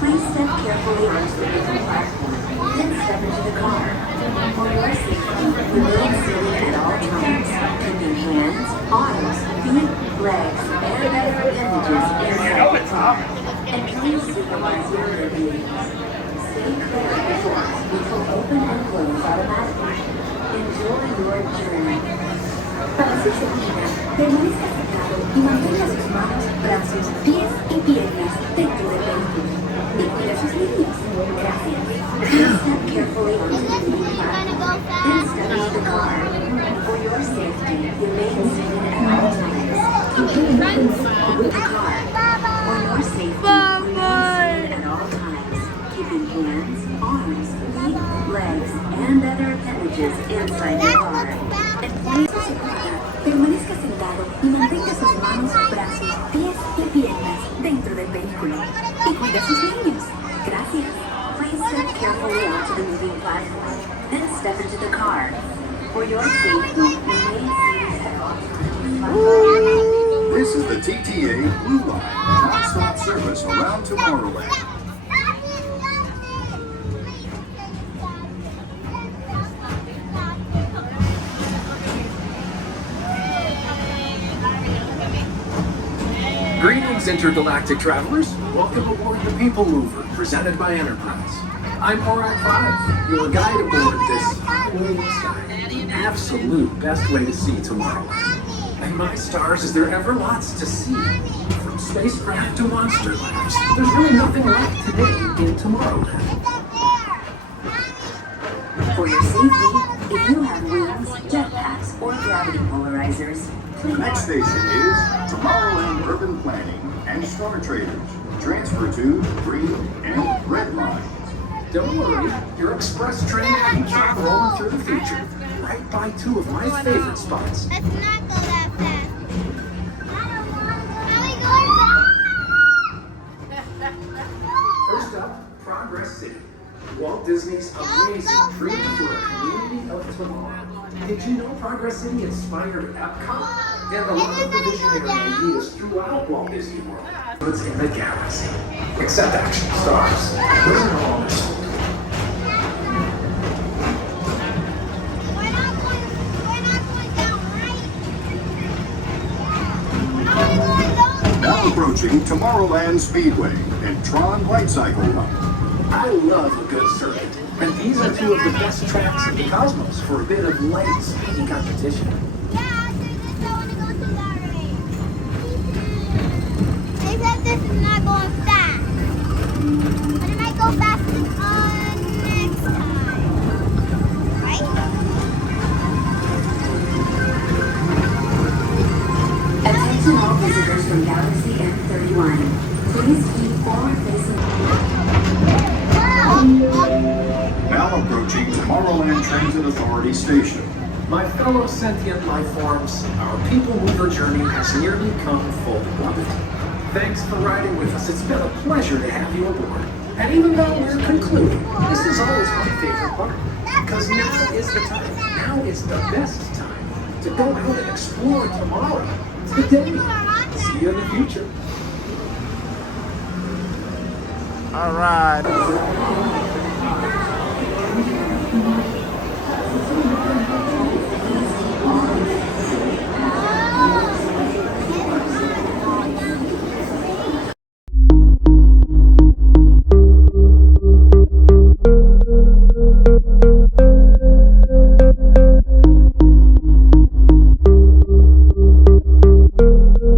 Please step carefully onto the moving platform, then step into the car. For your safety, remain seated at all times, keeping hands, arms, feet, legs, and other appendages inside the car. And please supervise your behavior. Stay clear of the doors, which will open and close automatically. Enjoy your journey. Para su seguridad, permanezca sentado y mantenga sus manos, brazos, pies y piernas dentro del vehículo. Y cuida sus niños. Gracias. Please step carefully onto the moving platform, then step into the car. For your safety, remain seated at all times. Keeping hands with the car. For your safety, remain seated at all times. Keeping hands, arms, feet, legs, and other appendages inside the car. And please permanezca sentado y mantenga sus manos, brazos, pies y piernas dentro del vehículo. Y cuida a sus niños. Gracias. Please step carefully onto the moving platform, then step into the car. For your safety, remain seated at all times. This is the TTA Blue Line, non-stop service around Tomorrowland. Greetings, intergalactic travelers. Welcome aboard the People Mover, presented by Enterprise. I'm Horak 5, your guide aboard this whole sky. The absolute best way to see tomorrow. And my stars, is there ever lots to see? From spacecraft to monster labs, there's really nothing left today in Tomorrowland. For your safety, if you have wings, jetpacks, or gravity polarizers, please. Next station is Tomorrowland Urban Planning and Star Traders. Transfer to green and red lines. Don't worry, your express train keeps on rolling through the future, right by two of my favorite spots. Let's not go that fast. How are we going fast? First up, Progress City. Walt Disney's amazing dream for a community of tomorrow. Did you know Progress City inspired Epcot? And a lot of the visionary ideas throughout Walt Disney World. It's in the galaxy. Except action stars. Where's it all understood? We're not going down, right? How are we going down? Now approaching Tomorrowland Speedway and Tron Light Cycle Run. I love a good circuit. And these are two of the best tracks in the cosmos for a bit of light speedy competition. Yeah, so just don't want to go through that race. Except this is not going fast. But it might go faster next time. Right? Attention all visitors from Galaxy M31. Please keep forward-facing. Now approaching Tomorrowland Transit Authority Station. My fellow sentient life forms, our People Mover journey has nearly come full, beloved. Thanks for riding with us. It's been a pleasure to have you aboard. And even though we're concluding, this is always my favorite part. Because now is the time. Now is the best time to go out and explore tomorrow. Today. See you in the future. All right.